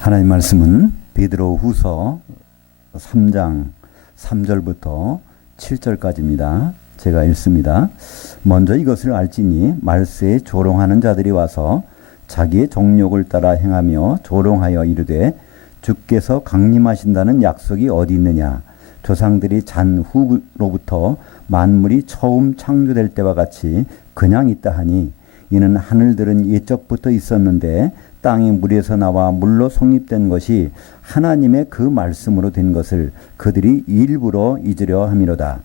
하나님 말씀은 베드로후서 3장 3절부터 7절까지입니다. 제가 읽습니다. 먼저 이것을 알지니 말세에 조롱하는 자들이 와서 자기의 정욕을 따라 행하며 조롱하여 이르되 주께서 강림하신다는 약속이 어디 있느냐. 조상들이 잔 후로부터 만물이 처음 창조될 때와 같이 그냥 있다 하니 이는 하늘들은 옛적부터 있었는데 땅이 물에서 나와 물로 성립된 것이 하나님의 그 말씀으로 된 것을 그들이 일부러 잊으려 함이로다.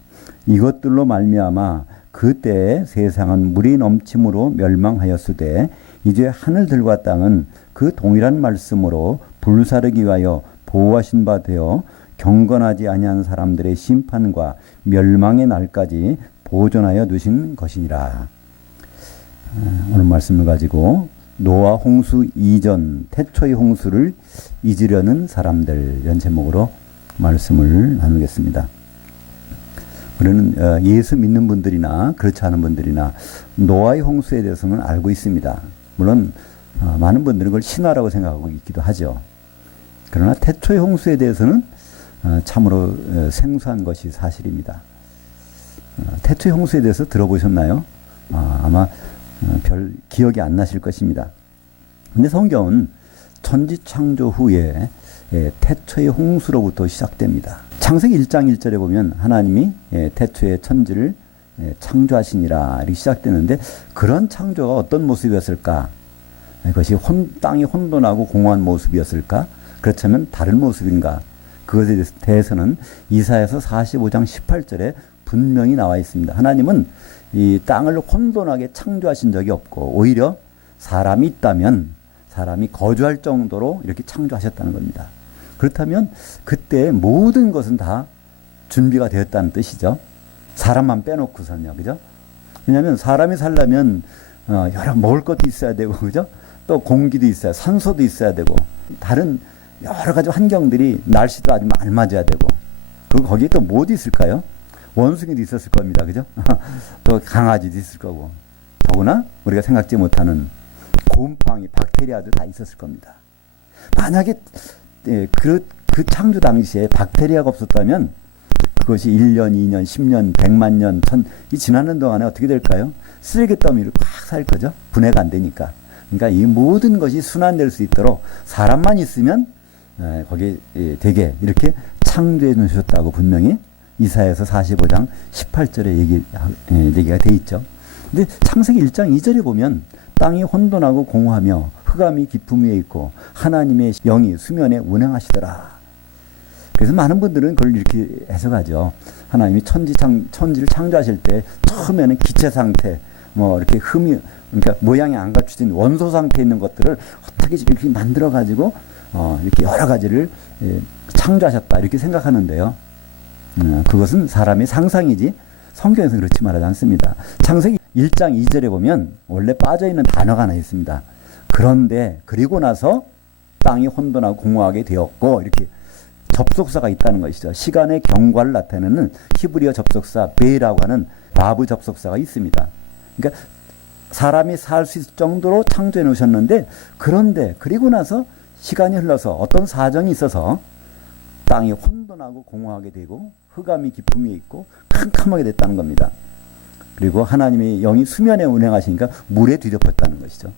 이것들로 말미암아 그때의 세상은 물이 넘침으로 멸망하였으되 이제 하늘들과 땅은 그 동일한 말씀으로 불사르기 위하여 보호하신 바 되어 경건하지 아니한 사람들의 심판과 멸망의 날까지 보존하여 두신 것이니라. 오늘 말씀을 가지고 노아 홍수 이전 태초의 홍수를 잊으려는 사람들 이런 제목으로 말씀을 나누겠습니다. 우리는 예수 믿는 분들이나 그렇지 않은 분들이나 노아의 홍수에 대해서는 알고 있습니다. 물론 많은 분들은 그걸 신화라고 생각하고 있기도 하죠. 그러나 태초의 홍수에 대해서는 참으로 생소한 것이 사실입니다. 태초의 홍수에 대해서 들어보셨나요? 아마 별 기억이 안 나실 것입니다. 근데 성경은 천지 창조 후에 태초의 홍수로부터 시작됩니다. 창세기 1장 1절에 보면 하나님이 태초의 천지를 창조하시니라 이렇게 시작되는데 그런 창조가 어떤 모습이었을까? 그것이 땅이 혼돈하고 공허한 모습이었을까? 그렇다면 다른 모습인가? 그것에 대해서는 이사야서 45장 18절에 분명히 나와 있습니다. 하나님은 이 땅을 혼돈하게 창조하신 적이 없고 오히려 사람이 있다면 사람이 거주할 정도로 이렇게 창조하셨다는 겁니다. 그렇다면 그때 모든 것은 다 준비가 되었다는 뜻이죠. 사람만 빼놓고선요, 그죠? 왜냐하면 사람이 살려면 여러 먹을 것도 있어야 되고, 그죠? 또 공기도 있어야, 산소도 있어야 되고, 다른 여러 가지 환경들이 날씨도 아주 알맞아야 되고, 그리고 거기에 또 뭐도 있을까요? 원숭이도 있었을 겁니다. 그죠? 또 강아지도 있을 거고. 더구나 우리가 생각지 못하는 곰팡이, 박테리아도 다 있었을 겁니다. 만약에 그 창조 당시에 박테리아가 없었다면 그것이 1년, 2년, 10년, 100만 년, 이 지나는 동안에 어떻게 될까요? 쓰레기 더미를 꽉 살 거죠. 분해가 안 되니까. 그러니까 이 모든 것이 순환될 수 있도록 사람만 있으면 거기에 되게 이렇게 창조해 놓으셨다고 분명히 이사야서 45장 18절에 얘기가 돼 있죠. 근데 창세기 1장 2절에 보면 땅이 혼돈하고 공허하며 흑암이 깊음 위에 있고 하나님의 영이 수면에 운행하시더라. 그래서 많은 분들은 그걸 이렇게 해석하죠. 하나님이 천지를 창조하실 때 처음에는 기체 상태, 뭐 이렇게 그러니까 모양이 안 갖추진 원소 상태에 있는 것들을 어떻게 이렇게 만들어 가지고 이렇게 여러 가지를 창조하셨다 이렇게 생각하는데요. 그것은 사람의 상상이지 성경에서 그렇지 말하지 않습니다. 창세기 1장 2절에 보면 원래 빠져있는 단어가 하나 있습니다. 그런데 그리고 나서 땅이 혼돈하고 공허하게 되었고 이렇게 접속사가 있다는 것이죠. 시간의 경과를 나타내는 히브리어 접속사 베라고 하는 바브 접속사가 있습니다. 그러니까 사람이 살 수 있을 정도로 창조해 놓으셨는데 그런데 그리고 나서 시간이 흘러서 어떤 사정이 있어서 땅이 혼돈하고 공허하게 되고 흑암이 깊음이 있고 캄캄하게 됐다는 겁니다. 그리고 하나님의 영이 수면에 운행하시니까 물에 뒤덮였다는 것이죠.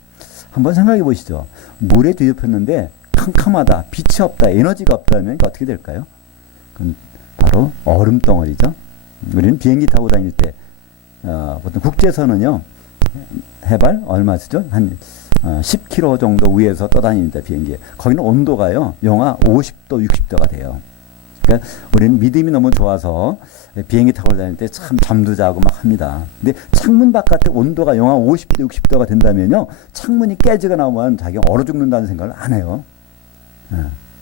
한번 생각해 보시죠. 물에 뒤덮였는데 캄캄하다, 빛이 없다, 에너지가 없다면 어떻게 될까요? 그건 바로 얼음 덩어리죠. 우리는 비행기 타고 다닐 때 보통 국제선은요 해발 얼마 쓰죠? 한 10km 정도 위에서 떠다닙니다. 비행기에. 거기는 온도가요 영하 50도, 60도가 돼요. 그러니까 우리는 믿음이 너무 좋아서 비행기 타고 다닐 때 참 잠도 자고 막 합니다. 근데 창문 바깥에 온도가 영하 50도, 60도가 된다면요 창문이 깨지거나 나오면 자기가 얼어 죽는다는 생각을 안 해요.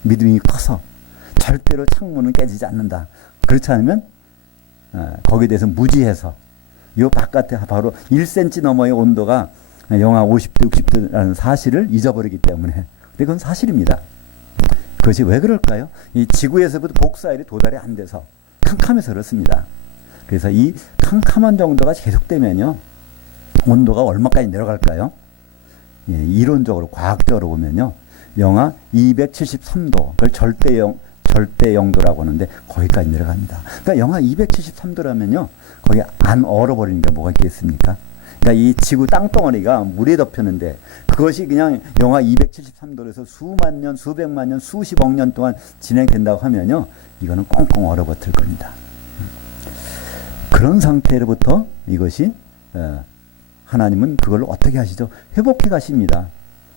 믿음이 커서 절대로 창문은 깨지지 않는다. 그렇지 않으면 거기에 대해서 무지해서 이 바깥에 바로 1cm 너머의 온도가 영하 50도, 60도라는 사실을 잊어버리기 때문에. 근데 그건 사실입니다. 그것이 왜 그럴까요? 이 지구에서부터 복사일이 도달이 안 돼서 캄캄해서 그렇습니다. 그래서 이 캄캄한 정도가 계속되면요 온도가 얼마까지 내려갈까요? 예, 이론적으로 과학적으로 보면요 영하 273도, 그걸 절대 영도라고 하는데 거기까지 내려갑니다. 그러니까 영하 273도라면요, 거기 안 얼어버리는 게 뭐가 있겠습니까? 그러니까 이 지구 땅덩어리가 물에 덮였는데 그것이 그냥 영하 273도에서 수만 년, 수백만 년, 수십억 년 동안 진행된다고 하면요, 이거는 꽁꽁 얼어버릴 겁니다. 그런 상태로부터 이것이 하나님은 그걸 어떻게 하시죠? 회복해 가십니다.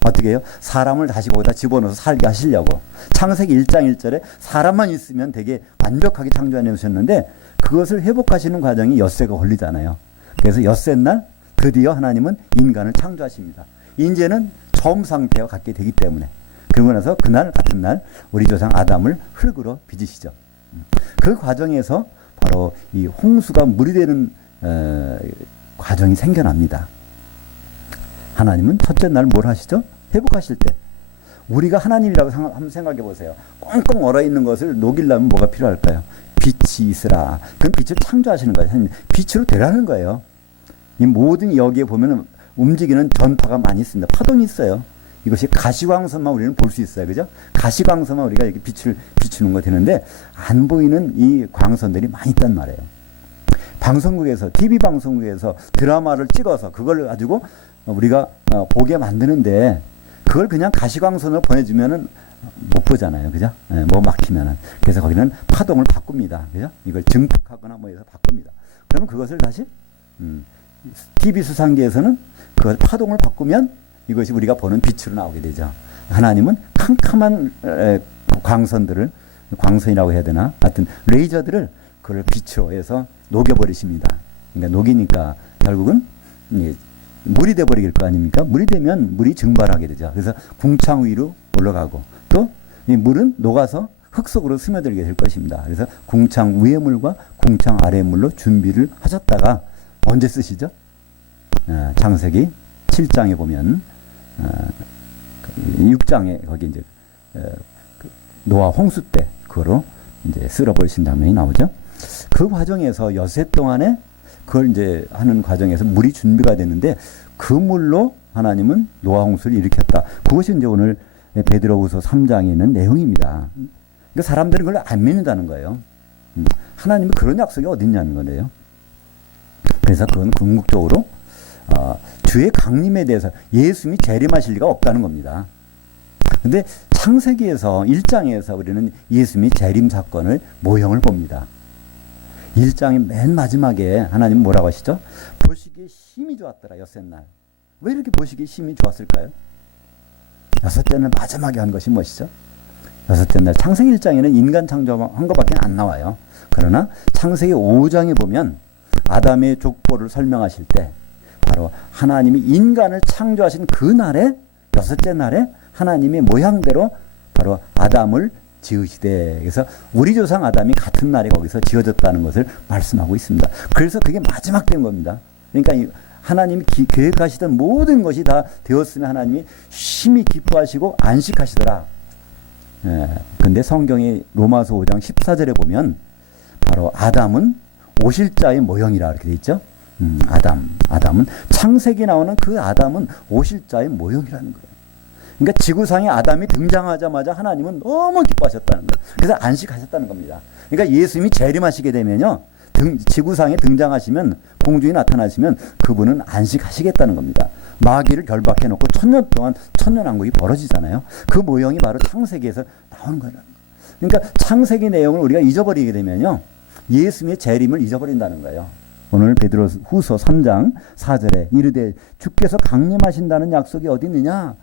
어떻게 해요? 사람을 다시 거기다 집어넣어서 살게 하시려고. 창세기 1장 1절에 사람만 있으면 되게 완벽하게 창조해 오셨는데 그것을 회복하시는 과정이 엿새가 걸리잖아요. 그래서 엿새 날 드디어 하나님은 인간을 창조하십니다. 이제는 처음 상태와 같게 되기 때문에. 그러고 나서 그날 같은 날 우리 조상 아담을 흙으로 빚으시죠. 그 과정에서 바로 이 홍수가 물이 되는 과정이 생겨납니다. 하나님은 첫째 날 뭘 하시죠? 회복하실 때. 우리가 하나님이라고 한번 생각해 보세요. 꽁꽁 얼어있는 것을 녹이려면 뭐가 필요할까요? 빛이 있으라. 그럼 빛을 창조하시는 거예요. 빛으로 되라는 거예요. 이 모든 여기에 보면 움직이는 전파가 많이 있습니다. 파동이 있어요. 이것이 가시광선만 우리는 볼 수 있어요. 그죠? 가시광선만 우리가 이렇게 빛을 비추는 거 되는데 안 보이는 이 광선들이 많이 있단 말이에요. 방송국에서, TV 방송국에서 드라마를 찍어서 그걸 가지고 우리가 보게 만드는데 그걸 그냥 가시광선으로 보내주면은 못 보잖아요. 그죠? 뭐 막히면은. 그래서 거기는 파동을 바꿉니다. 그죠? 이걸 증폭하거나 뭐 해서 바꿉니다. 그러면 그것을 다시, TV 수상기에서는 그 파동을 바꾸면 이것이 우리가 보는 빛으로 나오게 되죠. 하나님은 캄캄한 광선들을, 광선이라고 해야 되나? 하여튼 레이저들을 그걸 빛으로 해서 녹여버리십니다. 그러니까 녹이니까 결국은 물이 돼버릴 거 아닙니까? 물이 되면 물이 증발하게 되죠. 그래서 궁창 위로 올라가고 또 이 물은 녹아서 흙 속으로 스며들게 될 것입니다. 그래서 궁창 위의 물과 궁창 아래의 물로 준비를 하셨다가 언제 쓰시죠? 창세기 7장에 보면 6장에 거기 이제 노아 홍수 때 그거로 이제 쓸어버리신 장면이 나오죠. 그 과정에서 엿새 동안에 그걸 이제 하는 과정에서 물이 준비가 되는데 그 물로 하나님은 노아 홍수를 일으켰다. 그것이 이제 오늘 베드로후서 3장에 있는 내용입니다. 그러니까 사람들은 그걸 안 믿는다는 거예요. 하나님은 그런 약속이 어디 있냐는 거예요. 그래서 그건 궁극적으로 주의 강림에 대해서 예수님이 재림하실 리가 없다는 겁니다. 근데 창세기에서 1장에서 우리는 예수님이 재림 사건을 모형을 봅니다. 1장의 맨 마지막에 하나님은 뭐라고 하시죠? 보시기에 힘이 좋았더라, 엿새 날. 왜 이렇게 보시기에 힘이 좋았을까요? 여섯째 날 마지막에 한 것이 무엇이죠? 여섯째 날 창세기 1장에는 인간 창조한 것밖에 안 나와요. 그러나 창세기 5장에 보면 아담의 족보를 설명하실 때 바로 하나님이 인간을 창조하신 그 날에, 여섯째 날에 하나님의 모양대로 바로 아담을 지으시되, 그래서 우리 조상 아담이 같은 날에 거기서 지어졌다는 것을 말씀하고 있습니다. 그래서 그게 마지막 된 겁니다. 그러니까 하나님이 계획하시던 모든 것이 다 되었으면 하나님이 심히 기뻐하시고 안식하시더라. 근데 성경의 로마서 5장 14절에 보면 바로 아담은 오실 자의 모형이라 이렇게 돼 있죠. 아담은 창세기 나오는 그 아담은 오실 자의 모형이라는 거예요. 그러니까 지구상에 아담이 등장하자마자 하나님은 너무 기뻐하셨다는 거예요. 그래서 안식하셨다는 겁니다. 그러니까 예수님이 재림하시게 되면요, 지구상에 등장하시면, 공중에 나타나시면 그분은 안식하시겠다는 겁니다. 마귀를 결박해 놓고 1000년 동안 천년왕국이 벌어지잖아요. 그 모형이 바로 창세기에서 나오는 거라는 거예요. 그러니까 창세기 내용을 우리가 잊어버리게 되면요, 예수님의 재림을 잊어버린다는 거예요. 오늘 베드로후서 3장 4절에 이르되 주께서 강림하신다는 약속이 어디 있느냐?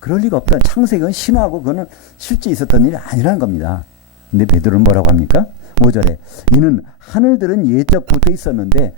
그럴 리가 없다. 창세기는 신화고 그거는 실제 있었던 일이 아니라는 겁니다. 근데 베드로는 뭐라고 합니까? 5절에 이는 하늘들은 예적부터 있었는데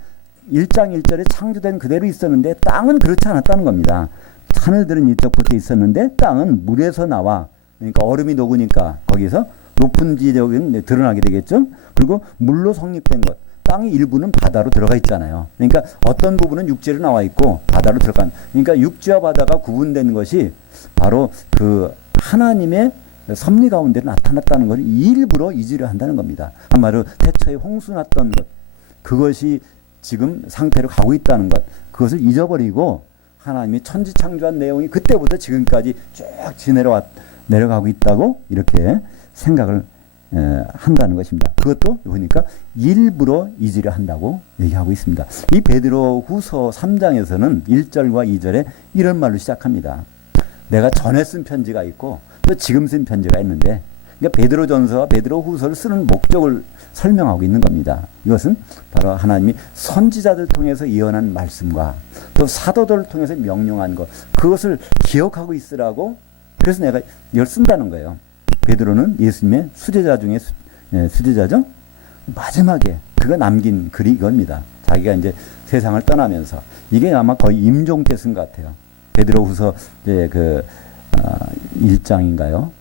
1장 1절에 창조된 그대로 있었는데 땅은 그렇지 않았다는 겁니다. 하늘들은 예적부터 있었는데 땅은 물에서 나와, 그러니까 얼음이 녹으니까 거기서 높은 지역은 드러나게 되겠죠. 그리고 물로 성립된 것, 땅의 일부는 바다로 들어가 있잖아요. 그러니까 어떤 부분은 육지로 나와 있고 바다로 들어간, 그러니까 육지와 바다가 구분된 것이 바로 그 하나님의 섭리 가운데 나타났다는 걸 일부러 잊으려 한다는 겁니다. 한마디로 태초에 홍수 났던 것, 그것이 지금 상태로 가고 있다는 것, 그것을 잊어버리고 하나님이 천지 창조한 내용이 그때부터 지금까지 쭉 지내려왔 내려가고 있다고 이렇게 생각을 한다는 것입니다. 그것도 보니까 일부러 잊으려 한다고 얘기하고 있습니다. 이 베드로 후서 3장에서는 1절과 2절에 이런 말로 시작합니다. 내가 전에 쓴 편지가 있고 또 지금 쓴 편지가 있는데, 그러니까 베드로전서와 베드로 후서를 쓰는 목적을 설명하고 있는 겁니다. 이것은 바로 하나님이 선지자들 통해서 예언한 말씀과 또 사도들을 통해서 명령한 것, 그것을 기억하고 있으라고, 그래서 내가 이걸 쓴다는 거예요. 베드로는 예수님의 수제자 중에 수제자죠. 마지막에 그가 남긴 글이 이겁니다. 자기가 이제 세상을 떠나면서, 이게 아마 거의 임종 때 쓴 것 같아요. 베드로후서 1장인가요?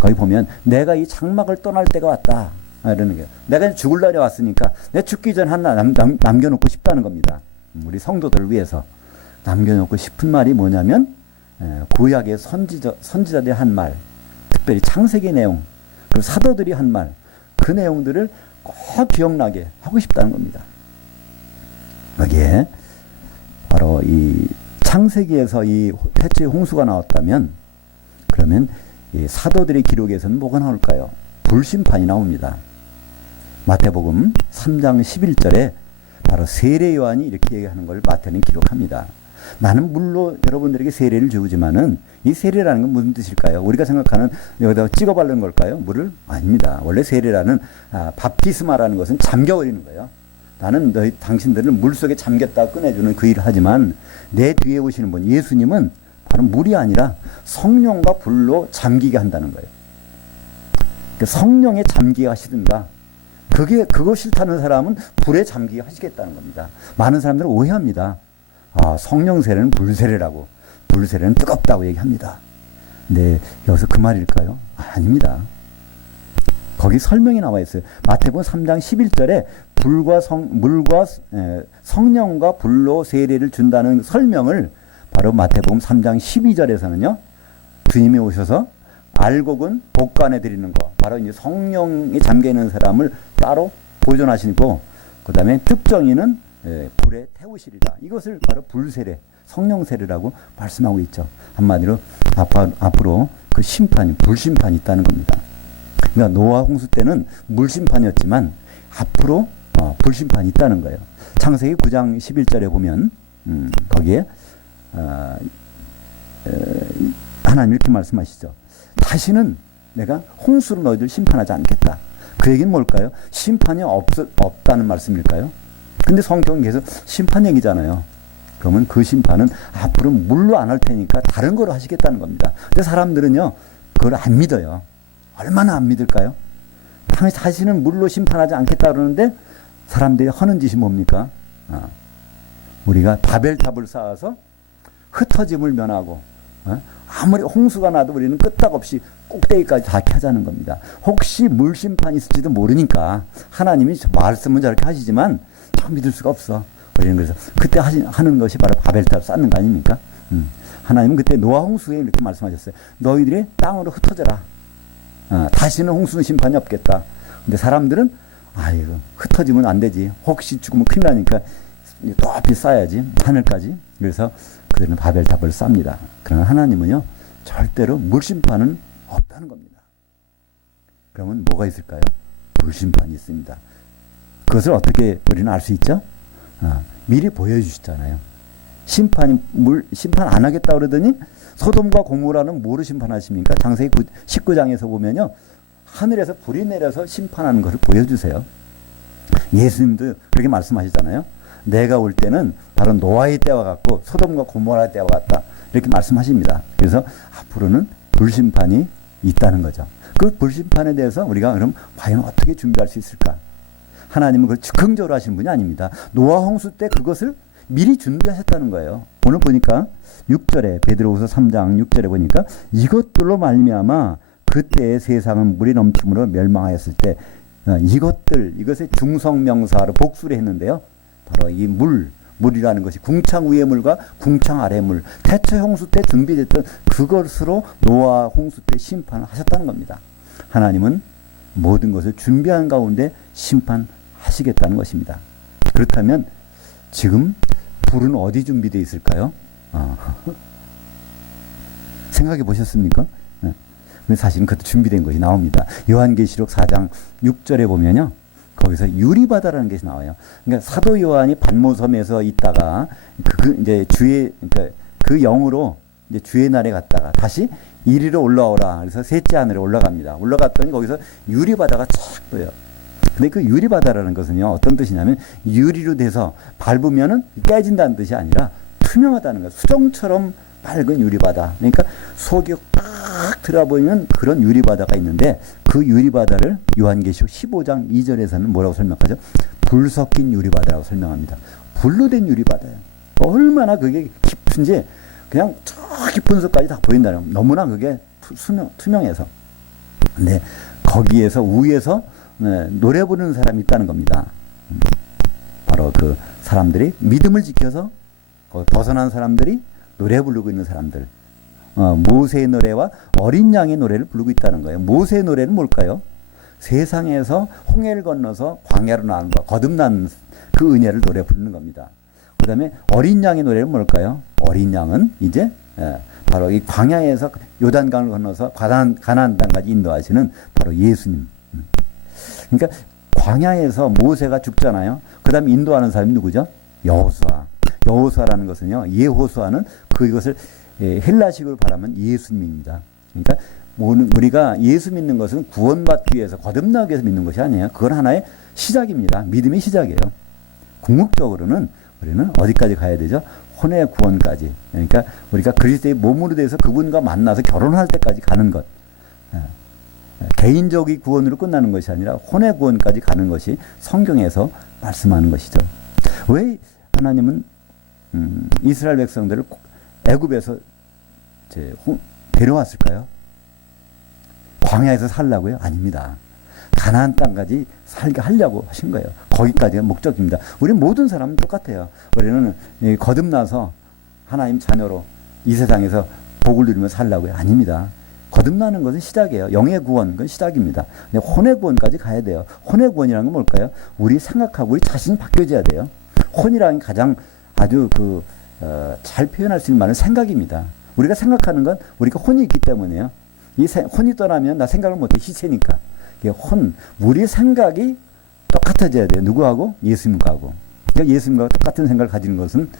거기 보면 내가 이 장막을 떠날 때가 왔다, 이러는 게, 내가 죽을 날이 왔으니까 내 죽기 전 하나 남겨놓고 싶다는 겁니다. 우리 성도들을 위해서 남겨놓고 싶은 말이 뭐냐면, 구약의 선지자들이 한 말, 특별히 창세기 내용, 그리고 사도들이 한 말, 그 내용들을 꼭 기억나게 하고 싶다는 겁니다. 여기에 바로 이 창세기에서 이 태초의 홍수가 나왔다면, 그러면 이 사도들의 기록에서는 뭐가 나올까요? 불심판이 나옵니다. 마태복음 3장 11절에 바로 세례 요한이 이렇게 얘기하는 걸 마태는 기록합니다. 나는 물로 여러분들에게 세례를 주지만은, 이 세례라는 건 무슨 뜻일까요? 우리가 생각하는 여기다 찍어 바르는 걸까요? 물을? 아닙니다. 원래 세례라는 바프티스마라는 것은 잠겨버리는 거예요. 나는 당신들을 물속에 잠겼다 꺼내주는 그 일을 하지만, 내 뒤에 오시는 분 예수님은 바로 물이 아니라 성령과 불로 잠기게 한다는 거예요. 그러니까 성령에 잠기게 하시든가, 그거 싫다는 사람은 불에 잠기게 하시겠다는 겁니다. 많은 사람들은 오해합니다. 성령 세례는 불세례라고, 불세례는 뜨겁다고 얘기합니다. 근데 여기서 그 말일까요? 아닙니다. 거기 설명이 나와 있어요. 마태복음 3장 11절에 물과 성령과 불로 세례를 준다는 설명을 바로 마태복음 3장 12절에서는요, 주님이 오셔서 알곡은 복간에 드리는 거, 바로 이제 성령에 잠겨 있는 사람을 따로 보존하시고, 그 다음에 특정인은 불에 태우시리라. 이것을 바로 불세례, 성령세례라고 말씀하고 있죠. 한마디로 앞으로 그 심판이, 불심판이 있다는 겁니다. 그러니까 노아 홍수 때는 물심판이었지만 앞으로 불심판이 있다는 거예요. 창세기 9장 11절에 보면 거기에 하나님 이렇게 말씀하시죠. 다시는 내가 홍수로 너희들 심판하지 않겠다. 그 얘기는 뭘까요? 심판이 없다는 말씀일까요? 근데 성경은 계속 심판 얘기잖아요. 그러면 그 심판은 앞으로 물로 안 할 테니까 다른 거로 하시겠다는 겁니다. 근데 사람들은요, 그걸 안 믿어요. 얼마나 안 믿을까요? 다시는 물로 심판하지 않겠다 그러는데, 사람들이 하는 짓이 뭡니까? 우리가 바벨탑을 쌓아서 흩어짐을 면하고, 아무리 홍수가 나도 우리는 끄떡없이 꼭대기까지 닿게 하자는 겁니다. 혹시 물심판이 있을지도 모르니까 하나님이 말씀은 저렇게 하시지만 참 믿을 수가 없어. 우리는 그래서 그때 하는 것이 바로 바벨탑 쌓는 거 아닙니까? 하나님은 그때 노아 홍수에 이렇게 말씀하셨어요. 너희들이 땅으로 흩어져라. 다시는 홍수는 심판이 없겠다. 근데 사람들은 이거 흩어지면 안 되지. 혹시 죽으면 큰일 나니까 높이 쌓아야지, 하늘까지. 그래서 그들은 바벨탑을 쌉니다. 그러나 하나님은요, 절대로 물심판은 없다는 겁니다. 그러면 뭐가 있을까요? 물심판이 있습니다. 그것을 어떻게 우리는 알 수 있죠? 미리 보여주셨잖아요. 심판 안 하겠다 그러더니 소돔과 고모라는 뭐로 심판하십니까? 창세기 19장에서 보면요, 하늘에서 불이 내려서 심판하는 것을 보여주세요. 예수님도 그렇게 말씀하시잖아요. 내가 올 때는 바로 노아의 때와 같고 소돔과 고모라의 때와 같다, 이렇게 말씀하십니다. 그래서 앞으로는 불심판이 있다는 거죠. 그 불심판에 대해서 우리가 그럼 과연 어떻게 준비할 수 있을까? 하나님은 그걸 즉흥적으로 하신 분이 아닙니다. 노아 홍수 때 그것을 미리 준비하셨다는 거예요. 오늘 보니까 6절에, 베드로후서 3장 6절에 보니까 이것들로 말미암아 그때의 세상은 물이 넘침으로 멸망하였을 때, 이것의 중성명사로 복수를 했는데요. 바로 이 물이라는 것이 궁창 위의 물과 궁창 아래 물, 태초 홍수 때 준비됐던 그것으로 노아 홍수 때 심판을 하셨다는 겁니다. 하나님은 모든 것을 준비한 가운데 심판하시겠다는 것입니다. 그렇다면 지금 불은 어디 준비되어 있을까요? 생각해 보셨습니까? 근데 사실은 그것도 준비된 것이 나옵니다. 요한계시록 4장 6절에 보면요. 거기서 유리바다라는 것이 나와요. 그러니까 사도 요한이 반모섬에서 있다가 이제 그러니까 그 영으로 이제 주의 날에 갔다가 다시 이리로 올라오라. 그래서 셋째 하늘에 올라갑니다. 올라갔더니 거기서 유리바다가 쫙 보여요. 근데 그 유리바다라는 것은요, 어떤 뜻이냐면 유리로 돼서 밟으면은 깨진다는 뜻이 아니라 투명하다는 거예요. 수정처럼 밝은 유리바다. 그러니까 속이 딱 들어보이는 그런 유리바다가 있는데 그 유리바다를 요한계시록 15장 2절에서는 뭐라고 설명하죠? 불 섞인 유리바다라고 설명합니다. 불로 된 유리바다예요. 얼마나 그게 깊은지 그냥 저 깊은 곳까지 다 보인다는 거예요. 너무나 그게 투명해서. 근데 거기에서 위에서 노래 부르는 사람이 있다는 겁니다. 바로 그 사람들이 믿음을 지켜서 벗어난 사람들이 노래 부르고 있는 사람들. 모세의 노래와 어린 양의 노래를 부르고 있다는 거예요. 모세의 노래는 뭘까요? 세상에서 홍해를 건너서 광야로 나온 거, 거듭난 그 은혜를 노래 부르는 겁니다. 그 다음에 어린 양의 노래는 뭘까요? 어린 양은 이제 바로 이 광야에서 요단강을 건너서 가나안 땅까지 인도하시는 바로 예수님. 그러니까 광야에서 모세가 죽잖아요. 그 다음에 인도하는 사람이 누구죠? 여호수아. 여호수아라는 것은요, 예호수아는 그것을 헬라식으로 말하면 예수님입니다. 그러니까 우리가 예수 믿는 것은 구원받기 위해서, 거듭나기 위해서 믿는 것이 아니에요. 그건 하나의 시작입니다. 믿음의 시작이에요. 궁극적으로는 우리는 어디까지 가야 되죠? 혼의 구원까지. 그러니까 우리가 그리스도의 몸으로 돼서 그분과 만나서 결혼할 때까지 가는 것. 개인적인 구원으로 끝나는 것이 아니라 혼의 구원까지 가는 것이 성경에서 말씀하는 것이죠. 왜 하나님은 이스라엘 백성들을 애굽에서 데려왔을까요? 광야에서 살라고요? 아닙니다. 가나안 땅까지 살게 하려고 하신 거예요. 거기까지가 목적입니다. 우리 모든 사람은 똑같아요. 우리는 거듭나서 하나님 자녀로 이 세상에서 복을 누리며 살라고요? 아닙니다. 거듭나는 것은 시작이에요. 영의 구원, 그건 시작입니다. 근데 혼의 구원까지 가야 돼요. 혼의 구원이라는 건 뭘까요? 우리 생각하고 우리 자신이 바뀌어져야 돼요. 혼이라는 가장 아주 잘 표현할 수 있는 말은 생각입니다. 우리가 생각하는 건 우리가 혼이 있기 때문에요. 혼이 떠나면 나 생각을 못해. 시체니까. 우리 생각이 똑같아져야 돼요. 누구하고? 예수님하고. 그러니까 예수님과 똑같은 생각을 가지는 것은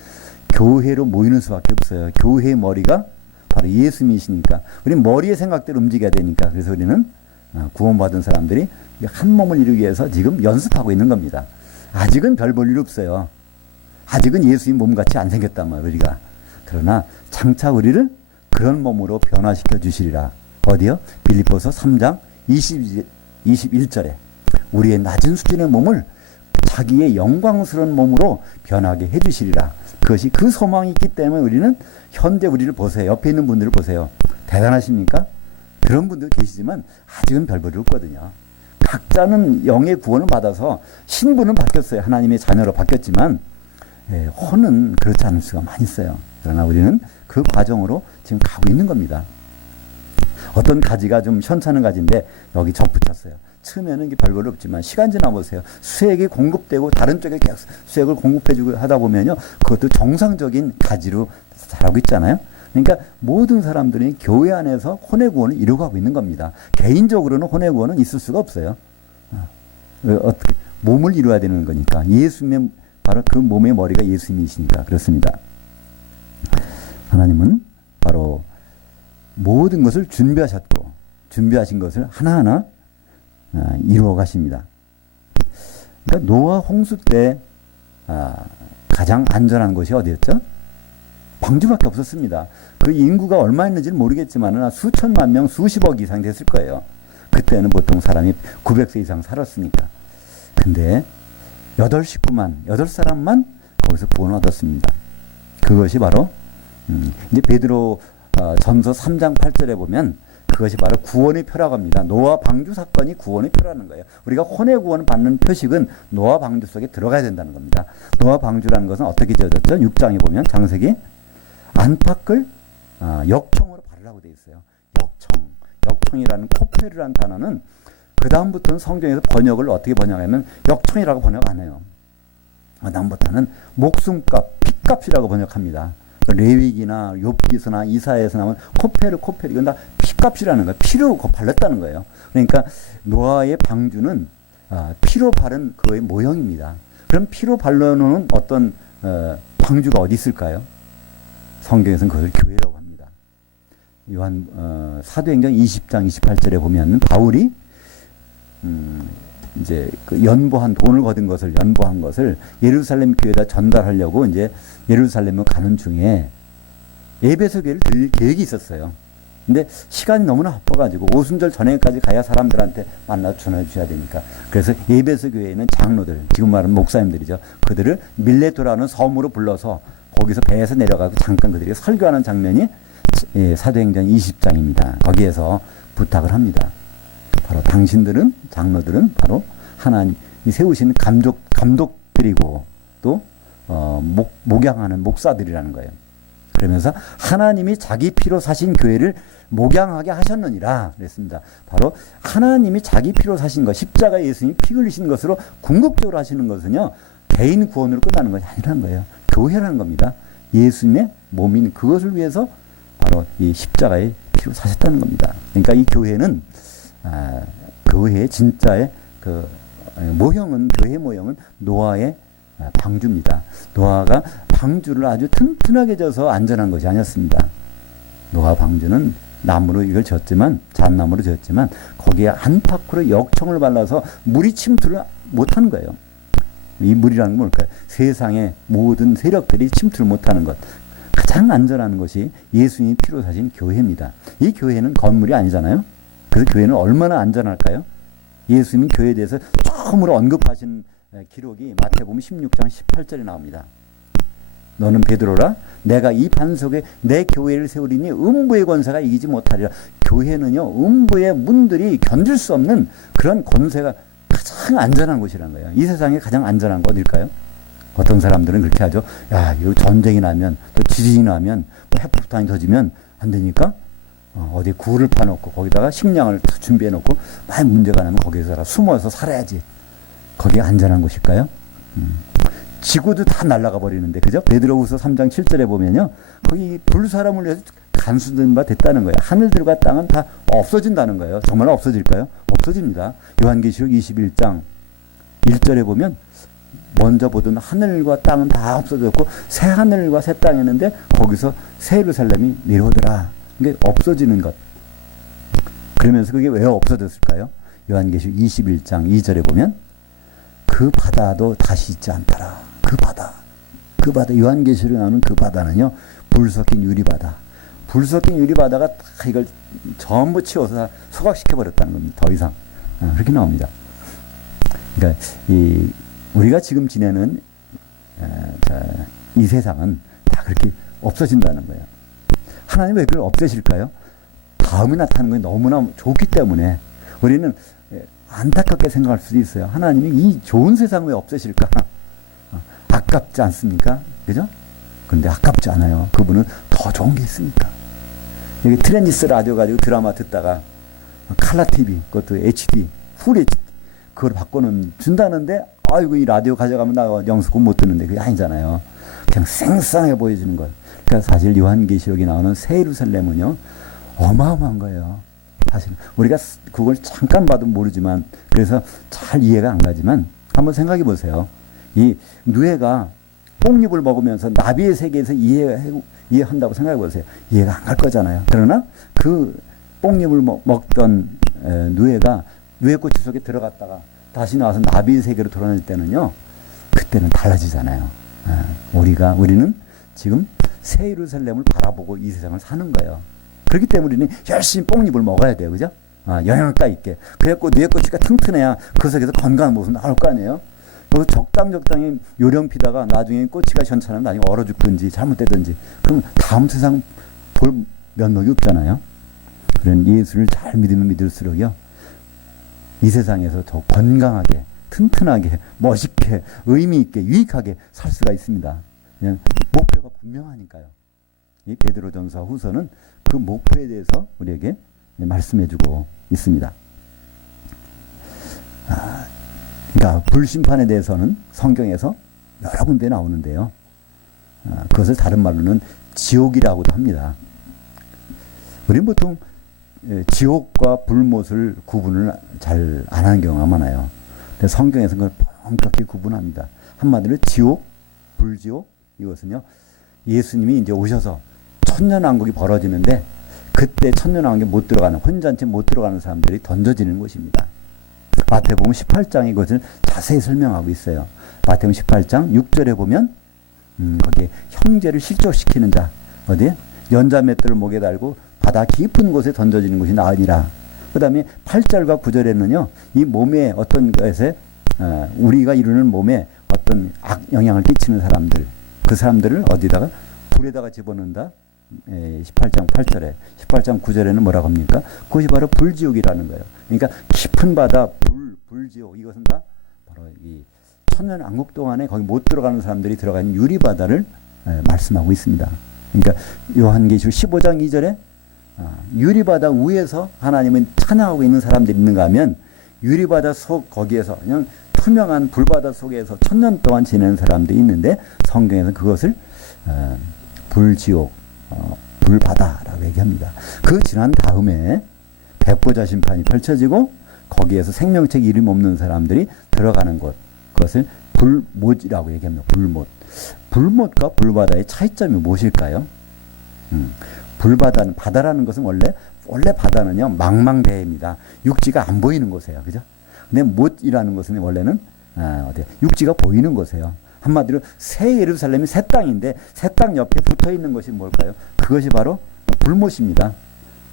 교회로 모이는 수밖에 없어요. 교회의 머리가 바로 예수님이시니까. 우리는 머리의 생각대로 움직여야 되니까. 그래서 우리는 구원받은 사람들이 한 몸을 이루기 위해서 지금 연습하고 있는 겁니다. 아직은 별 볼 일 없어요. 아직은 예수님 몸같이 안 생겼단 말이에요, 우리가. 그러나 장차 우리를 그런 몸으로 변화시켜 주시리라. 어디요? 빌립보서 3장 21절에 우리의 낮은 수준의 몸을 자기의 영광스러운 몸으로 변하게 해 주시리라. 그것이 그 소망이 있기 때문에 우리는 현재 우리를 보세요. 옆에 있는 분들을 보세요. 대단하십니까? 그런 분들 계시지만 아직은 별 볼일 없거든요. 각자는 영의 구원을 받아서 신분은 바뀌었어요. 하나님의 자녀로 바뀌었지만 혼은 그렇지 않을 수가 많이 있어요. 그러나 우리는 그 과정으로 지금 가고 있는 겁니다. 어떤 가지가 좀 현찮은 가지인데 여기 접 붙였어요. 처음에는 이게 별볼 없지만 시간 지나 보세요. 수액이 공급되고 다른 쪽에 계속 수액을 공급해주고 하다 보면요. 그것도 정상적인 가지로 자라고 있잖아요. 그러니까 모든 사람들이 교회 안에서 혼의 구원을 이루어가고 있는 겁니다. 개인적으로는 혼의 구원은 있을 수가 없어요. 어떻게 몸을 이루어야 되는 거니까. 예수님의 바로 그 몸의 머리가 예수님이시니까 그렇습니다. 하나님은 바로 모든 것을 준비하셨고 준비하신 것을 하나하나 이루어 가십니다. 그러니까 노아 홍수 때 가장 안전한 곳이 어디였죠? 방주밖에 없었습니다. 그 인구가 얼마 있는지는 모르겠지만 수천만 명, 수십억 이상 됐을 거예요. 그때는 보통 사람이 900세 이상 살았으니까. 근데 8사람만 거기서 구원을 얻었습니다. 그것이 바로 이제 베드로 전서 3장 8절에 보면 그것이 바로 구원의 표라고 합니다. 노아 방주 사건이 구원의 표라는 거예요. 우리가 혼의 구원을 받는 표식은 노아 방주 속에 들어가야 된다는 겁니다. 노아 방주라는 것은 어떻게 지어졌죠? 6장에 보면 장세기 안팎을 역청으로 바르라고 되어 있어요. 역청이라는 코페르라는 단어는 그 다음부터는 성경에서 번역을 어떻게 번역하면 역청이라고 번역 안 해요. 그 다음부터는 목숨값, 핏값이라고 번역합니다. 레위기나 욥기서나 이사야에서 나오는 코페르 이건 다 피값이라는 거예요. 피로 발랐다는 거예요. 그러니까 노아의 방주는 피로 바른 그의 모형입니다. 그럼 피로 발라놓은 어떤 방주가 어디 있을까요? 성경에서는 그것을 교회라고 합니다. 사도행전 20장 28절에 보면 바울이 이제 그 돈을 거둔 것을 연보한 것을 예루살렘 교회에다 전달하려고 이제 예루살렘을 가는 중에 에베소 교회를 들릴 계획이 있었어요. 근데 시간이 너무나 바빠가지고 오순절 전에까지 가야 사람들한테 만나서 전해 주셔야 되니까. 그래서 에베소 교회에는 장로들, 지금 말하는 목사님들이죠. 그들을 밀레토라는 섬으로 불러서 거기서 배에서 내려가고 잠깐 그들이 설교하는 장면이 사도행전 20장입니다. 거기에서 부탁을 합니다. 바로 당신들은, 장로들은 바로 하나님이 세우신 감독들이고 또 목양하는 목사들이라는 거예요. 그러면서 하나님이 자기 피로 사신 교회를 목양하게 하셨느니라 그랬습니다. 바로 하나님이 자기 피로 사신 것, 십자가 예수님이 피 흘리신 것으로 궁극적으로 하시는 것은요, 개인 구원으로 끝나는 것이 아니라는 거예요. 교회라는 겁니다. 예수님의 몸인 그것을 위해서 바로 이 십자가의 피로 사셨다는 겁니다. 그러니까 이 교회는 교회의 진짜의 그 모형은, 교회 모형은 노아의 방주입니다. 노아가 방주를 아주 튼튼하게 져서 안전한 것이 아니었습니다. 노아 방주는 나무로 이걸 졌지만, 잣나무로 졌지만 거기에 안팎으로 역청을 발라서 물이 침투를 못하는 거예요. 이 물이라는 건 뭘까요? 세상의 모든 세력들이 침투를 못하는 것. 가장 안전한 것이 예수님이 피로 사신 교회입니다. 이 교회는 건물이 아니잖아요. 그래서 교회는 얼마나 안전할까요? 예수님이 교회에 대해서 처음으로 언급하신 기록이 마태복음 16장 18절에 나옵니다. 너는 베드로라, 내가 이 반석에 내 교회를 세우리니 음부의 권세가 이기지 못하리라. 교회는요, 음부의 문들이 견딜 수 없는 그런 권세가 가장 안전한 곳이라는 거예요. 이 세상에 가장 안전한 거 어딜까요? 어떤 사람들은 그렇게 하죠. 야, 이거 전쟁이 나면, 또 지진이 나면, 뭐 핵폭탄이 터지면 안 되니까 어디 굴을 파놓고 거기다가 식량을 준비해놓고 많이 문제가 나면 거기서 숨어서 살아야지. 거기가 안전한 곳일까요? 지구도 다 날아가 버리는데, 그죠? 베드로후서 3장 7절에 보면요, 거기 불사람을 위해서 간수된 바 됐다는 거예요. 하늘들과 땅은 다 없어진다는 거예요. 정말 없어질까요? 없어집니다. 요한계시록 21장 1절에 보면 먼저 보던 하늘과 땅은 다 없어졌고 새 하늘과 새 땅이었는데 거기서 새 예루살렘이 내려오더라. 이게 없어지는 것. 그러면서 그게 왜 없어졌을까요? 요한계시록 21장 2절에 보면 그 바다도 다시 있지 않더라. 그 바다. 요한계시록에 나오는 그 바다는요, 불 섞인 유리바다. 불 섞인 유리바다가 다 이걸 전부 치워서 다 소각시켜 버렸다는 겁니다. 더 이상. 그렇게 나옵니다. 그러니까 우리가 지금 지내는 이 세상은 다 그렇게 없어진다는 거예요. 하나님 왜 그걸 없애실까요? 다음에 나타나는 것이 너무나 좋기 때문에 우리는 안타깝게 생각할 수도 있어요. 하나님이 이 좋은 세상을 왜 없애실까? 아깝지 않습니까? 그죠? 그런데 아깝지 않아요. 그분은 더 좋은 게 있으니까. 여기 트랜지스 라디오 가지고 드라마 듣다가 칼라 TV, 그것도 HD, 풀 HD, 그걸 바꿔는 준다는데, 아이고, 이 라디오 가져가면 나 영수고 못 듣는데 그게 아니잖아요. 그냥 생생하게 보여주는 것. 그러니까 사실 요한계시록이 나오는 새 예루살렘은요, 어마어마한 거예요. 사실 우리가 그걸 잠깐 봐도 모르지만, 그래서 잘 이해가 안 가지만 한번 생각해 보세요. 이 누에가 뽕잎을 먹으면서 나비의 세계에서 이해한다고 생각해 보세요. 이해가 안 갈 거잖아요. 그러나 그 뽕잎을 먹던 누에가 누에꽃 속에 들어갔다가 다시 나와서 나비의 세계로 돌아올 때는요, 그때는 달라지잖아요. 우리는 지금 새 예루살렘을 바라보고 이 세상을 사는 거예요. 그렇기 때문에 우리는 열심히 뽕잎을 먹어야 돼요. 그죠? 영양가 있게. 그래갖고 누에꽃이가 튼튼해야 그 속에서 건강한 모습 나올 거 아니에요? 적당히 요령 피다가 나중에 꼬치가 현찮으면 나중에 얼어 죽든지 잘못되든지, 그럼 다음 세상 볼 면목이 없잖아요. 그런 예수를 잘 믿으면 믿을수록요, 이 세상에서 더 건강하게, 튼튼하게, 멋있게, 의미있게, 유익하게 살 수가 있습니다. 그냥 목표가 분명하니까요. 이 베드로전서 후서는 그 목표에 대해서 우리에게 말씀해주고 있습니다. 그러니까 불심판에 대해서는 성경에서 여러 군데 나오는데요. 그것을 다른 말로는 지옥이라고도 합니다. 우리는 보통 지옥과 불못을 구분을 잘 안 하는 경우가 많아요. 근데 성경에서 그걸 엄격히 구분합니다. 한마디로 지옥, 불지옥, 이것은요, 예수님이 이제 오셔서 천년왕국이 벌어지는데 그때 천년왕국에 못 들어가는, 혼잔치 못 들어가는 사람들이 던져지는 곳입니다. 마태복음 18장에 이것을 자세히 설명하고 있어요. 마태복음 18장 6절에 보면 거기에 형제를 실족시키는 자, 어디에? 연자맷돌을 목에 달고 바다 깊은 곳에 던져지는 것이 나으니라. 그 다음에 8절과 9절에는요, 이 몸에 어떤 것에, 우리가 이루는 몸에 어떤 악 영향을 끼치는 사람들, 그 사람들을 어디다가? 불에다가 집어넣는다. 18장 8절에, 18장 9절에는 뭐라고 합니까? 그것이 바로 불지옥이라는 거예요. 그러니까 깊은 바다, 불지옥, 이것은 다 바로 이 천년 왕국 동안에 거기 못 들어가는 사람들이 들어가 있는 유리바다를 말씀하고 있습니다. 그러니까 요한계시록 15장 2절에 유리바다 위에서 하나님은 찬양하고 있는 사람들이 있는가 하면 유리바다 속 거기에서 그냥 투명한 불바다 속에서 천년 동안 지내는 사람들이 있는데 성경에서는 그것을 불지옥, 불바다라고 얘기합니다. 그 지난 다음에 백보자 심판이 펼쳐지고 거기에서 생명책 이름 없는 사람들이 들어가는 곳, 그것을 불못이라고 얘기합니다. 불못. 불못과 불바다의 차이점이 무엇일까요? 불바다는, 바다라는 것은 원래 바다는요, 망망대해입니다. 육지가 안 보이는 곳이에요. 그죠? 근데 못이라는 것은 원래는, 육지가 보이는 곳이에요. 한마디로 새 예루살렘이 새 땅인데 새 땅 옆에 붙어 있는 것이 뭘까요? 그것이 바로 불못입니다.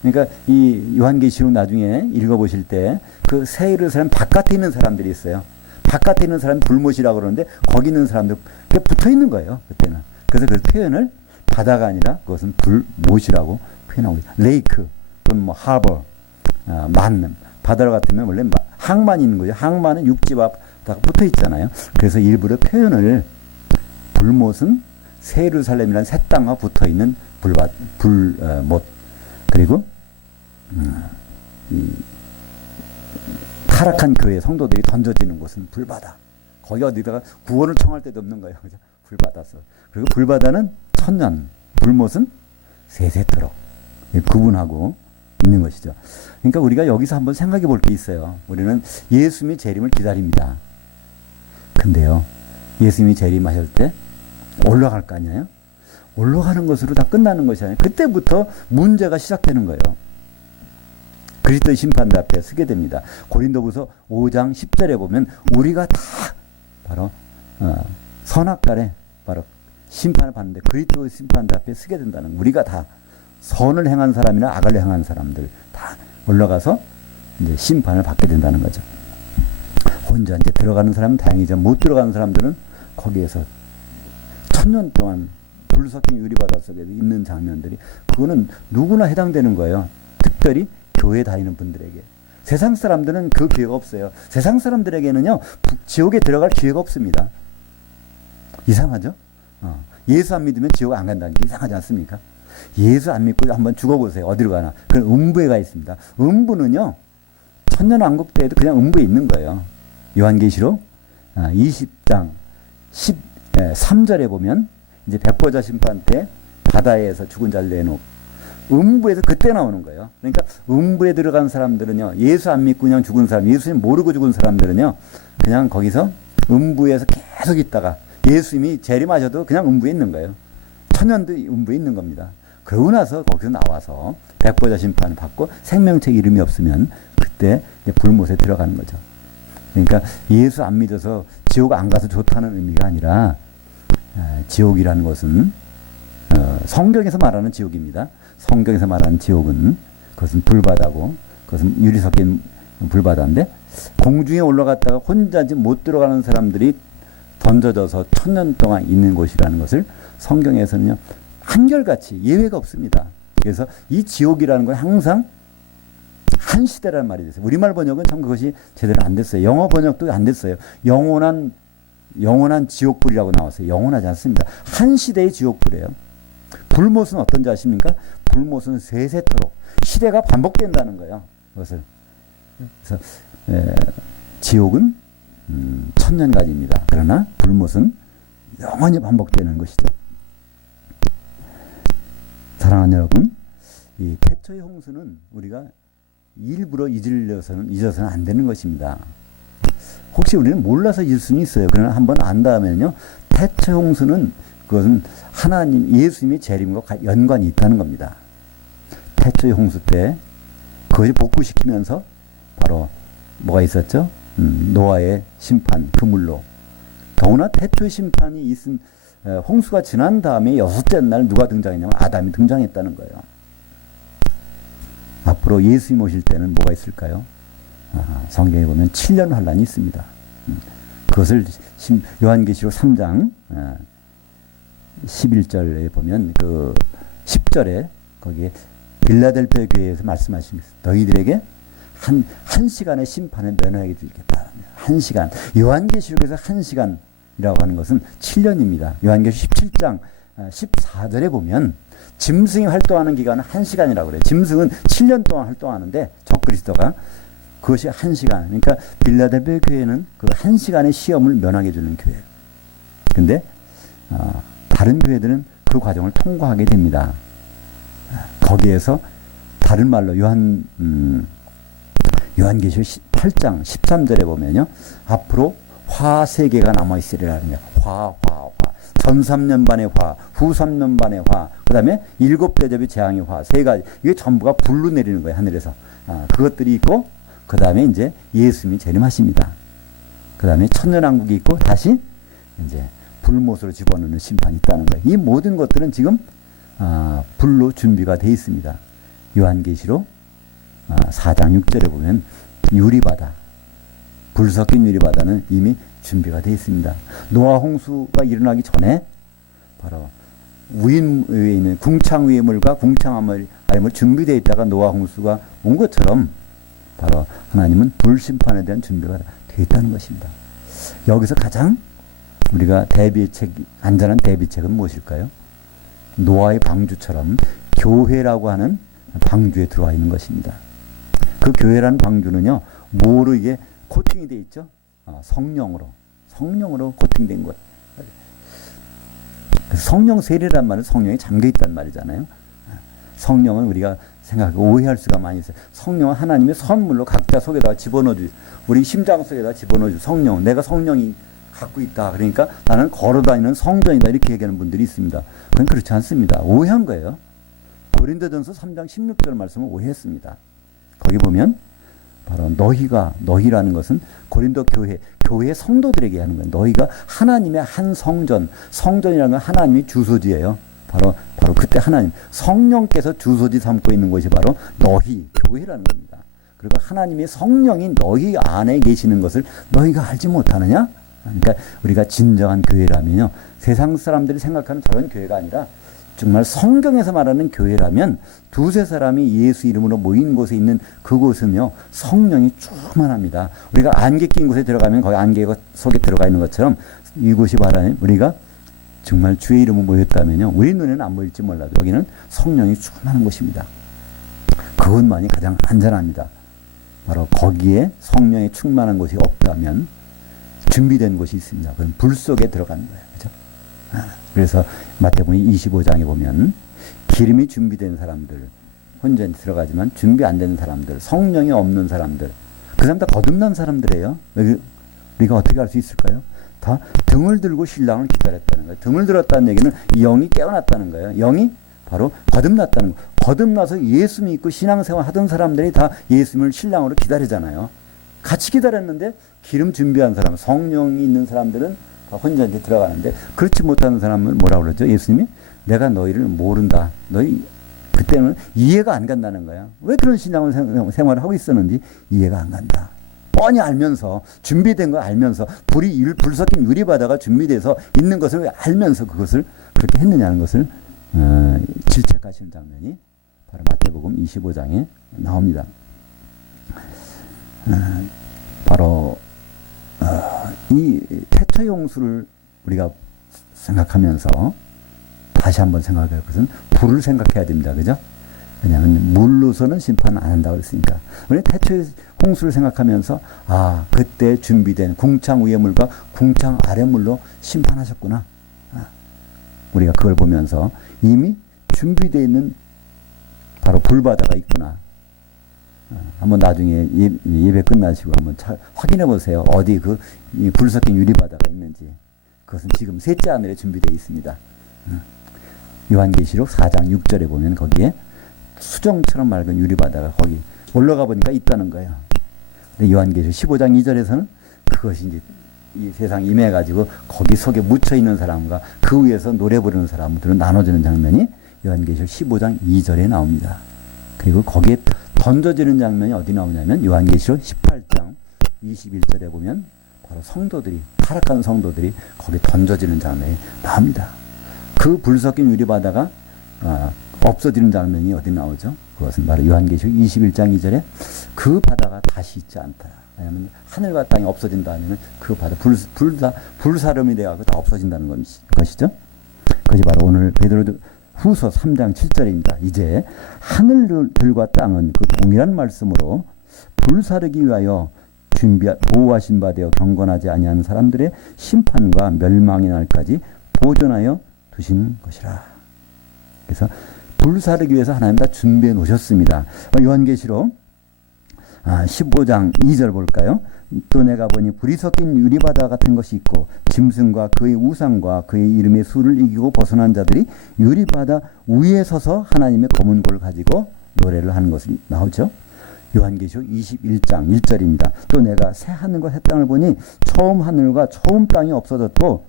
그러니까 이 요한계시록 나중에 읽어보실 때 그 새 예루살렘 바깥에 있는 사람들이 있어요. 바깥에 있는 사람이 불못이라고 그러는데 거기 있는 사람들 그게 붙어 있는 거예요. 그때는. 그래서 그 표현을 바다가 아니라 그것은 불못이라고 표현하고 있어요. 레이크 또는 뭐 하버, 만, 바다 같으면 원래 항만이 있는 거죠. 항만은 육지와 붙어 있잖아요. 그래서 일부러 표현을 불못은 새 예루살렘이라는 새 땅과 붙어 있는 불못, 그리고 이 타락한 교회 성도들이 던져지는 곳은 불바다. 거기 어디다가 구원을 청할 데도 없는 거예요. 그죠? 불바다서. 그리고 불바다는 천년, 불못은 세세토록 구분하고 있는 것이죠. 그러니까 우리가 여기서 한번 생각해 볼 게 있어요. 우리는 예수님이 재림을 기다립니다. 근데요, 예수님이 재림하실 때 올라갈 거 아니에요? 올라가는 것으로 다 끝나는 것이 아니에요. 그때부터 문제가 시작되는 거예요. 그리스도의 심판대 앞에 서게 됩니다. 고린도후서 5장 10절에 보면 우리가 다 바로 선악간에 바로 심판을 받는데 그리스도의 심판대 앞에 서게 된다는, 우리가 다 선을 행한 사람이나 악을 행한 사람들 다 올라가서 이제 심판을 받게 된다는 거죠. 혼자 이제 들어가는 사람은 다행이죠. 못 들어가는 사람들은 거기에서 천년 동안 불 섞인 유리바다 속에 있는 장면들이, 그거는 누구나 해당되는 거예요. 특별히 교회 다니는 분들에게. 세상 사람들은 그 기회가 없어요. 세상 사람들에게는요, 지옥에 들어갈 기회가 없습니다. 이상하죠? 예수 안 믿으면 지옥 안 간다는 게 이상하지 않습니까? 예수 안 믿고 한번 죽어보세요. 어디로 가나. 그건 음부에 가 있습니다. 음부는요, 천년왕국 때에도 그냥 음부에 있는 거예요. 요한계시록 20장 13절에 보면 이제 백보자 심판 때 바다에서 죽은 자를 내놓고 음부에서 그때 나오는 거예요. 그러니까 음부에 들어간 사람들은요, 예수 안 믿고 그냥 죽은 사람, 예수님 모르고 죽은 사람들은요, 그냥 거기서 음부에서 계속 있다가 예수님이 재림하셔도 그냥 음부에 있는 거예요. 천년도 음부에 있는 겁니다. 그러고 나서 거기서 나와서 백보자 심판을 받고 생명책 이름이 없으면 그때 불못에 들어가는 거죠. 그러니까 예수 안 믿어서 지옥 안 가서 좋다는 의미가 아니라, 지옥이라는 것은 성경에서 말하는 지옥입니다. 성경에서 말하는 지옥은 그것은 불바다고, 그것은 유리 섞인 불바다인데, 공중에 올라갔다가 혼자 못 들어가는 사람들이 던져져서 천년 동안 있는 곳이라는 것을 성경에서는요, 한결같이 예외가 없습니다. 그래서 이 지옥이라는 건 항상 한 시대라는 말이 됐어요. 우리말 번역은 참 그것이 제대로 안 됐어요. 영어 번역도 안 됐어요. 영원한 지옥불이라고 나왔어요. 영원하지 않습니다. 한 시대의 지옥불이에요. 불못은 어떤지 아십니까? 불못은 세세토록 시대가 반복된다는 거예요. 그것을. 그래서 지옥은 천년간입니다. 그러나 불못은 영원히 반복되는 것이죠. 사랑하는 여러분, 이 태초의 홍수는 우리가 일부러 잊어서는 안 되는 것입니다. 혹시 우리는 몰라서 잊을 수는 있어요. 그러나 한번 안 다음에는요, 태초의 홍수는 그것은 하나님, 예수님의 재림과 연관이 있다는 겁니다. 태초의 홍수 때 그것이 복구시키면서 바로 뭐가 있었죠? 노아의 심판, 그물로. 더구나 태초의 심판이 있은 홍수가 지난 다음에 여섯째 날 누가 등장했냐면 아담이 등장했다는 거예요. 앞으로 예수님 오실 때는 뭐가 있을까요? 성경에 보면 7년 환란이 있습니다. 그것을 요한계시록 3장 11절에 보면 그 10절에 거기에 빌라델피아 교회에서 말씀하십니다. 너희들에게 한 시간의 심판을 면하게 주겠다. 한 시간. 요한계시록에서 한 시간이라고 하는 것은 7년입니다. 요한계시록 17장 14절에 보면 짐승이 활동하는 기간은 한 시간이라고 그래요. 짐승은 7년 동안 활동하는데 적그리스도가 그것이 한 시간. 그러니까 빌라델피아 교회는 그 한 시간의 시험을 면하게 주는 교회예요. 근데 다른 교회들은 그 과정을 통과하게 됩니다. 거기에서 다른 말로 요한계시록 8장 13절에 보면요. 앞으로 화 3개가 남아있으리라 합니다. 화. 전 3년 반의 화, 후 3년 반의 화, 그 다음에 7대접의 재앙의 화, 3가지. 이게 전부가 불로 내리는 거예요, 하늘에서. 그것들이 있고, 그 다음에 이제 예수님이 재림하십니다. 그 다음에 천년왕국이 있고, 다시 이제 불못으로 집어넣는 심판이 있다는 거예요. 이 모든 것들은 지금 불로 준비가 되어 있습니다. 요한계시록 4장 6절에 보면 유리바다, 불 섞인 유리바다는 이미 준비가 되어 있습니다. 노아 홍수가 일어나기 전에 바로 우인 위에 있는 궁창 위의 물과 궁창 아래 물 준비되어 있다가 노아 홍수가 온 것처럼 바로 하나님은 불 심판에 대한 준비가 되어 있다는 것입니다. 여기서 가장 우리가 안전한 대비책은 무엇일까요? 노아의 방주처럼 교회라고 하는 방주에 들어와 있는 것입니다. 그 교회라는 방주는요, 뭐로 이게 코팅이 되어 있죠? 성령으로 코팅된 것. 성령 세례란 말은 성령이 잠겨 있단 말이잖아요. 성령은 우리가 생각하고 오해할 수가 많이 있어요. 성령은 하나님의 선물로 각자 속에다가 집어넣어주, 우리 심장 속에다가 집어넣어주. 성령, 내가 성령이 갖고 있다. 그러니까 나는 걸어다니는 성전이다. 이렇게 얘기하는 분들이 있습니다. 그건 그렇지 않습니다. 오해한 거예요. 고린도전서 3장 16절 말씀을 오해했습니다. 거기 보면 바로 너희라는 것은 고린도 교회 성도들에게 하는 거예요. 너희가 하나님의 한 성전이라는 건 하나님의 주소지예요. 바로 그때 하나님, 성령께서 주소지 삼고 있는 것이 바로 너희, 교회라는 겁니다. 그리고 하나님의 성령이 너희 안에 계시는 것을 너희가 알지 못하느냐? 그러니까 우리가 진정한 교회라면요, 세상 사람들이 생각하는 저런 교회가 아니라 정말 성경에서 말하는 교회라면 두세 사람이 예수 이름으로 모인 곳에 있는 그곳은요, 성령이 충만합니다. 우리가 안개 낀 곳에 들어가면 거기 안개 속에 들어가 있는 것처럼 이곳이 바라는 우리가 정말 주의 이름으로 모였다면요, 우리 눈에는 안 보일지 몰라도 여기는 성령이 충만한 곳입니다. 그것만이 가장 안전합니다. 바로 거기에 성령이 충만한 곳이 없다면 준비된 곳이 있습니다. 그건 불 속에 들어가는 거예요. 그렇죠? 그래서 마태복음 25장에 보면 기름이 준비된 사람들, 혼자 들어가지만 준비 안 되는 사람들, 성령이 없는 사람들, 그 사람 다 거듭난 사람들이에요. 우리가 어떻게 알 수 있을까요? 다 등을 들고 신랑을 기다렸다는 거예요. 등을 들었다는 얘기는 영이 깨어났다는 거예요. 영이 바로 거듭났다는 거예요. 거듭나서 예수 믿고 신앙생활 하던 사람들이 다 예수님을 신랑으로 기다리잖아요. 같이 기다렸는데 기름 준비한 사람, 성령이 있는 사람들은 혼자한테 들어가는데, 그렇지 못하는 사람은 뭐라고 그러죠? 예수님이 내가 너희를 모른다. 너희 그때는 이해가 안 간다는 거야. 왜 그런 신앙을 생활을 하고 있었는지 이해가 안 간다. 뻔히 알면서, 준비된 거 알면서, 불 섞인 유리바다가 준비돼서 있는 것을 왜 알면서 그것을 그렇게 했느냐는 것을 질책하시는 장면이 바로 마태복음 25장에 나옵니다. 바로 이 태초의 홍수를 우리가 생각하면서 다시 한번 생각할 것은 불을 생각해야 됩니다. 그죠? 왜냐하면 물로서는 심판 안 한다고 그랬으니까. 우리 태초의 홍수를 생각하면서 그때 준비된 궁창 위의 물과 궁창 아래 물로 심판하셨구나. 우리가 그걸 보면서 이미 준비되어 있는 바로 불바다가 있구나. 한번 나중에 예배 끝나시고 한번 확인해 보세요. 어디 이 불 섞인 유리바다가 있는지. 그것은 지금 셋째 하늘에 준비되어 있습니다. 요한계시록 4장 6절에 보면 거기에 수정처럼 맑은 유리바다가 거기 올라가 보니까 있다는 거예요. 근데 요한계시록 15장 2절에서는 그것이 이제 이 세상 임해가지고 거기 속에 묻혀 있는 사람과 그 위에서 노래 부르는 사람들은 나눠지는 장면이 요한계시록 15장 2절에 나옵니다. 그리고 거기에 던져지는 장면이 어디 나오냐면 요한계시록 18장 21절에 보면 바로 성도들이, 타락한 성도들이 거기 던져지는 장면이 나옵니다. 그 불 섞인 유리바다가 없어지는 장면이 어디 나오죠? 그것은 바로 요한계시록 21장 2절에 그 바다가 다시 있지 않다. 왜냐하면 하늘과 땅이 없어진다 하면 그 바다 불사름이 되어서 다 없어진다는 것이죠. 그것이 바로 오늘 베드로 후서 3장 7절입니다. 이제 하늘들과 땅은 그 동일한 말씀으로 불사르기 위하여 보호하신 바 되어 경건하지 아니한 사람들의 심판과 멸망의 날까지 보존하여 두신 것이라. 그래서 불사르기 위해서 하나님 다 준비해 놓으셨습니다. 요한계시록 15장 2절 볼까요? 또 내가 보니 불이 섞인 유리바다 같은 것이 있고 짐승과 그의 우상과 그의 이름의 수를 이기고 벗어난 자들이 유리바다 위에 서서 하나님의 검은 골을 가지고 노래를 하는 것이 나오죠. 요한계시록 21장 1절입니다. 또 내가 새 하늘과 새 땅을 보니 처음 하늘과 처음 땅이 없어졌고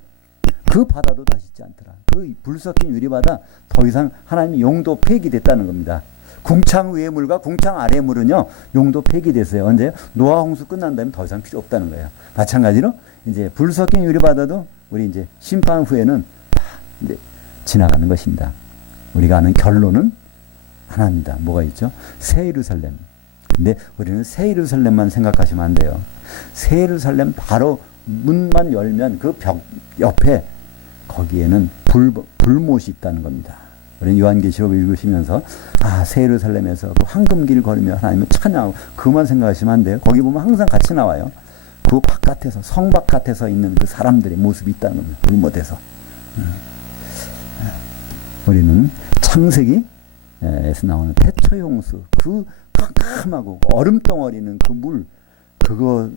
그 바다도 다시 있지 않더라. 그 불 섞인 유리바다 더 이상 하나님의 용도 폐기됐다는 겁니다. 궁창 위의 물과 궁창 아래의 물은요, 용도 폐기됐어요. 언제? 노아 홍수 끝난 다음에 더 이상 필요 없다는 거예요. 마찬가지로 이제 불 섞인 유리바다도 우리 이제 심판 후에는 다 이제 지나가는 것입니다. 우리가 아는 결론은 하나입니다. 뭐가 있죠? 새 예루살렘. 근데 우리는 새 예루살렘만 생각하시면 안 돼요. 새 예루살렘 바로 문만 열면 그 벽 옆에 거기에는 불못이 있다는 겁니다. 우리는 요한계시록을 읽으시면서 새 예루살렘에서 그 황금길 걸으며 하나님을 찬양하고 그만 생각하시면 안 돼요. 거기 보면 항상 같이 나와요. 그 바깥에서 성 바깥에서 있는 그 사람들의 모습이 있다는 겁니다. 불못에서. 우리는 창세기에서 나오는 태초의 홍수, 그 캄캄하고 얼음덩어리는 그 물, 그것을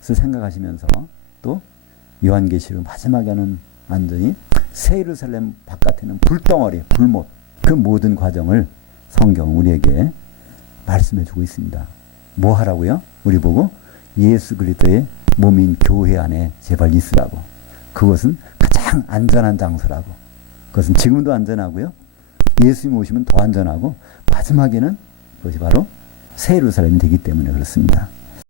생각하시면서 또 요한계시록 마지막에는 완전히 새 예루살렘 바깥에는 불덩어리, 불못, 그 모든 과정을 성경은 우리에게 말씀해 주고 있습니다. 뭐 하라고요? 우리 보고 예수 그리스도의 몸인 교회 안에 제발 있으라고. 그것은 가장 안전한 장소라고. 그것은 지금도 안전하고요. 예수님 오시면 더 안전하고 마지막에는 그것이 바로 새 예루살렘이 되기 때문에 그렇습니다.